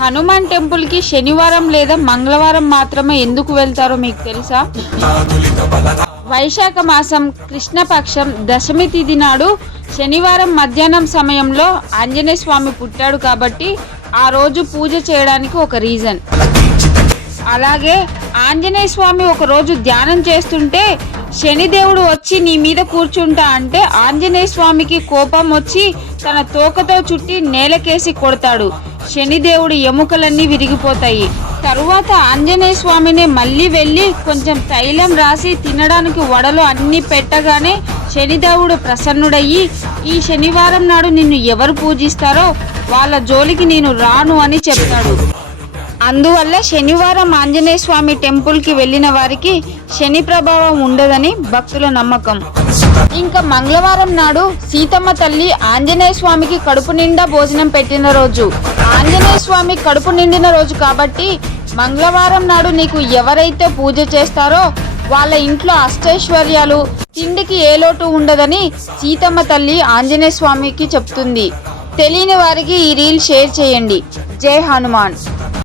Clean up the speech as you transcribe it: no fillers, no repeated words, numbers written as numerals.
హనుమాన్ టెంపుల్కి శనివారం లేదా మంగళవారం మాత్రమే ఎందుకు వెళ్తారో మీకు తెలుసా? వైశాఖ మాసం కృష్ణపక్షం దశమి తిథి నాడు శనివారం మధ్యాహ్నం సమయంలో ఆంజనేయ స్వామి పుట్టాడు కాబట్టి ఆ రోజు పూజ చేయడానికి ఒక రీజన్. అలాగే ఆంజనేయ స్వామి ఒకరోజు ధ్యానం చేస్తుంటే శనిదేవుడు వచ్చి నీ మీద కూర్చుంటా అంటే ఆంజనేయ స్వామికి కోపం వచ్చి తన తోకతో చుట్టి నేలకేసి కొడతాడు. శనిదేవుడి ఎముకలన్నీ విరిగిపోతాయి. తరువాత ఆంజనేయ స్వామిని మళ్ళీ వెళ్ళి కొంచెం తైలం రాసి తినడానికి వడలు అన్నీ పెట్టగానే శనిదేవుడు ప్రసన్నుడయ్యి ఈ శనివారం నాడు నిన్ను ఎవరు పూజిస్తారో వాళ్ళ జోలికి నేను రాను అని చెప్తాడు. అందువల్ల శనివారం ఆంజనేయ స్వామి టెంపుల్కి వెళ్ళిన వారికి శని ప్రభావం ఉండదని భక్తుల నమ్మకం. ఇంకా మంగళవారం నాడు సీతమ్మ తల్లి ఆంజనేయ స్వామికి కడుపు నిండా భోజనం పెట్టిన రోజు. ఆంజనేయ స్వామి కడుపు నిండిన రోజు కాబట్టి మంగళవారం నాడు నీకు ఎవరైతే పూజ చేస్తారో వాళ్ళ ఇంట్లో అష్టైశ్వర్యాలు, తిండికి ఏ లోటు ఉండదని సీతమ్మ తల్లి ఆంజనేయ స్వామికి చెప్తుంది. తెలియని వారికి ఈ రీల్ షేర్ చేయండి. జై హనుమాన్.